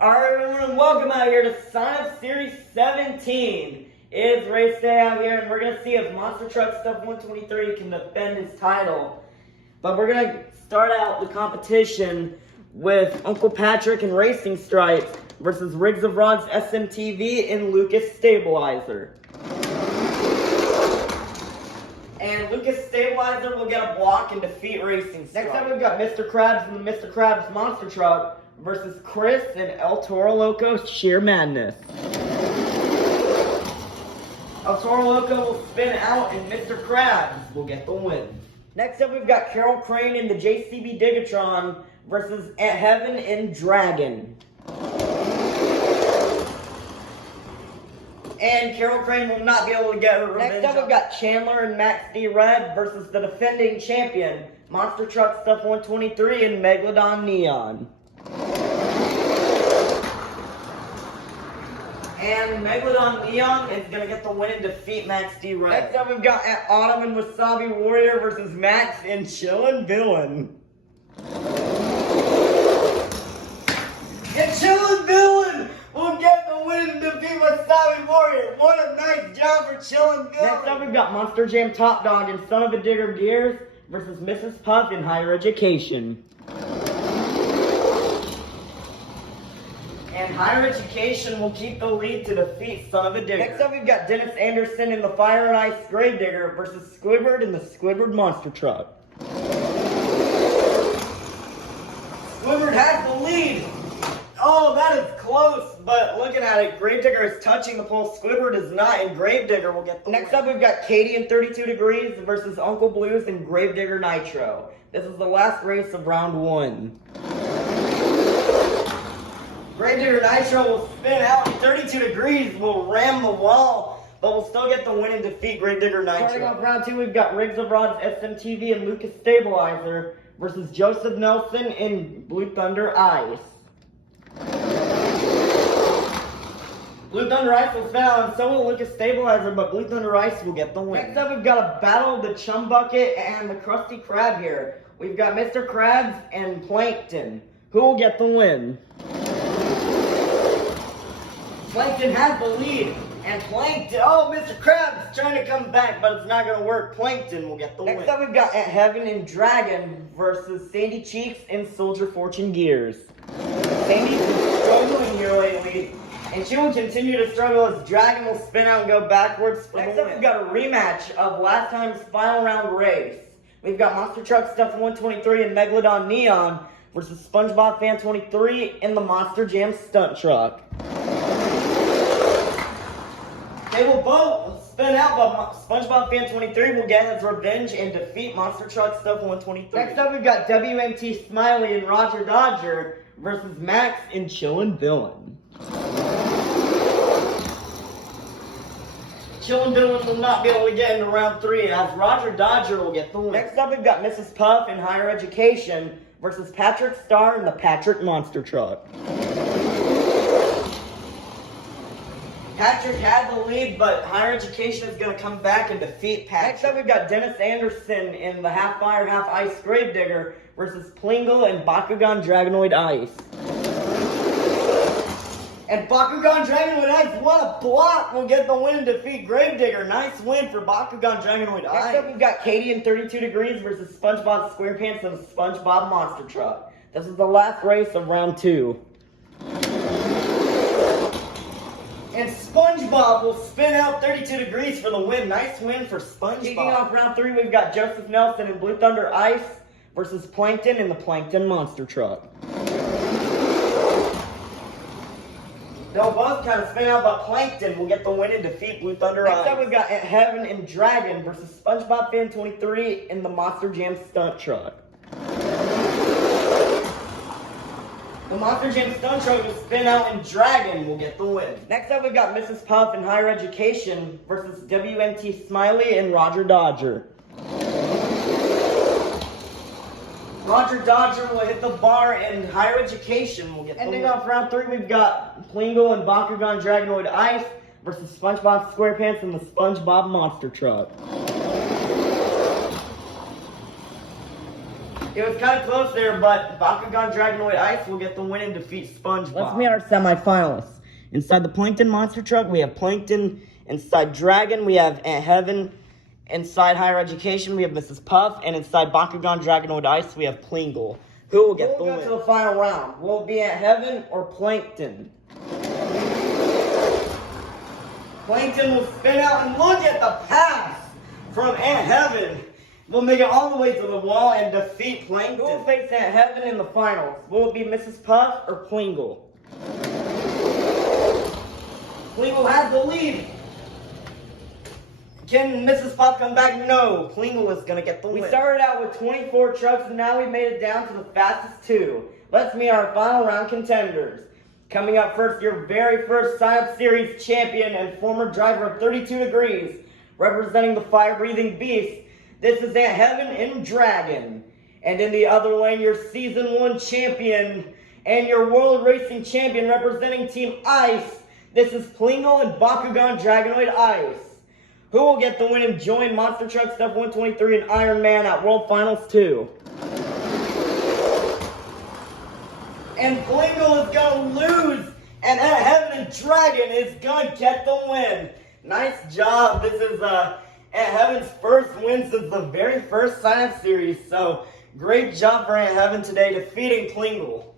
Alright everyone, welcome out here to Sign Up Series 17. It's race day out here and we're going to see if Monster Truck Stuff 123 can defend his title. But we're going to start out the competition with Uncle Patrick and Racing Stripes versus Riggs of Rods SMTV and Lucas Stabilizer. And Lucas Stabilizer will get a block and defeat Racing Stripes. Next up we've got Mr. Krabs and the Mr. Krabs Monster Truck versus Chris and El Toro Loco Sheer Madness. El Toro Loco will spin out and Mr. Krabs will get the win. Next up we've got Carol Crane and the JCB Digatron versus Heaven and Dragon. And Carol Crane will not be able to get her revenge. Next up we've got Chandler and Max D. Red versus the defending champion, Monster Truck Stuff 123 and Megalodon Neon. And Megalodon Neon is going to get the win and defeat Max D. Red. Next up we've got Autumn and Wasabi Warrior versus Max and Chillin' Villain. And Chillin' Villain will get the win and defeat Wasabi Warrior. What a nice job for Chillin' Villain. Next up we've got Monster Jam Top Dog and Son of a Digger Gears versus Mrs. Puff in Higher Education. And Higher Education will keep the lead to defeat Son of a Digger. Next up we've got Dennis Anderson in the Fire and Ice Gravedigger versus Squidward in the Squidward Monster Truck. Squidward has the lead. Oh, that is close, but looking at it, Gravedigger is touching the pole. Squidward is not, and Gravedigger will get the win. Next up we've got Katie in 32 Degrees versus Uncle Blues and Gravedigger Nitro. This is the last race of round 1. Gravedigger Nitro will spin out, and 32 Degrees will ram the wall, but will still get the win and defeat Gravedigger Nitro. Starting off round 2, we've got Riggs of Rods SMTV and Lucas Stabilizer versus Joseph Nelson and Blue Thunder Ice. Blue Thunder Ice will spin out, and so will Lucas Stabilizer, but Blue Thunder Ice will get the win. Next up, we've got a battle of the Chum Bucket and the Krusty Krab here. We've got Mr. Krabs and Plankton. Who will get the win? Plankton has the lead, and Plankton, oh, Mr. Krabs is trying to come back, but it's not going to work. Plankton will get the win. Next up, we've got Heaven and Dragon versus Sandy Cheeks and Soldier Fortune Gears. Sandy's been struggling here lately, and she will continue to struggle as Dragon will spin out and go backwards for the win. Next up, we've got a rematch of last time's final round race. We've got Monster Truck Stuff 123 and Megalodon Neon versus SpongeBob Fan 23 and the Monster Jam Stunt Truck. They will both spin out, but SpongeBob Fan 23 will get his revenge and defeat Monster Truck Stuff 123. Next up, we've got WMT Smiley and Roger Dodger versus Max and Chillin' Villain. Chillin' Villain will not be able to get into round 3 as Roger Dodger will get the win. Next up, we've got Mrs. Puff in Higher Education versus Patrick Star in the Patrick Monster Truck. Patrick had the lead, but Higher Education is going to come back and defeat Patrick. Next up, we've got Dennis Anderson in the Half Fire, Half Ice Gravedigger versus Plingle and Bakugan Dragonoid Ice. And Bakugan Dragonoid Ice, what a block, will get the win and defeat Gravedigger. Nice win for Bakugan Dragonoid Ice. Next up, we've got Katie in 32 Degrees versus SpongeBob SquarePants and SpongeBob Monster Truck. This is the last race of round 2. And SpongeBob will spin out 32 Degrees for the win. Nice win for SpongeBob. Kicking off round 3, we've got Joseph Nelson and Blue Thunder Ice versus Plankton in the Plankton Monster Truck. They'll both kind of spin out, but Plankton will get the win and defeat Blue Thunder Ice. Next up, we've got Heaven and Dragon versus SpongeBob Fan 23 in the Monster Jam Stunt Truck. The Monster Jam Stunt Truck will spin out and Dragon will get the win. Next up, we've got Mrs. Puff in Higher Education versus WMT Smiley and Roger Dodger. Roger Dodger will hit the bar and Higher Education will get the win. Ending off round 3, we've got Plingle and Bakugan Dragonoid Ice versus SpongeBob SquarePants and the SpongeBob Monster Truck. It was kind of close there, but Bakugan Dragonoid Ice will get the win and defeat SpongeBob. Let's meet our semifinalists. Inside the Plankton Monster Truck, we have Plankton. Inside Dragon, we have Aunt Heaven. Inside Higher Education, we have Mrs. Puff. And inside Bakugan Dragonoid Ice, we have Plingle. Who will get the win? We'll go to the final round. Will it be Aunt Heaven or Plankton? Plankton will spin out and look at the pass from Aunt Heaven. We'll make it all the way to the wall and defeat Plankton. Who will face Aunt Heaven in the finals? Will it be Mrs. Puff or Plingle? Plingle has the lead. Can Mrs. Puff come back? No. Plingle is going to get the win. We started out with 24 trucks, and now we made it down to the fastest 2. Let's meet our final round contenders. Coming up first, your very first Science Series champion and former driver of 32 Degrees, representing the fire-breathing beast. This is Aunt Heaven in Dragon. And in the other lane, your Season 1 champion and your World Racing champion representing Team Ice. This is Plingle and Bakugan Dragonoid Ice. Who will get the win and join Monster Truck Stuff 123 and Iron Man at World Finals 2? And Plingle is going to lose, and Aunt Heaven and Dragon is going to get the win. Nice job. This is Aunt Heaven's first win since the very first Science Series, so great job for Aunt Heaven today defeating Plingle.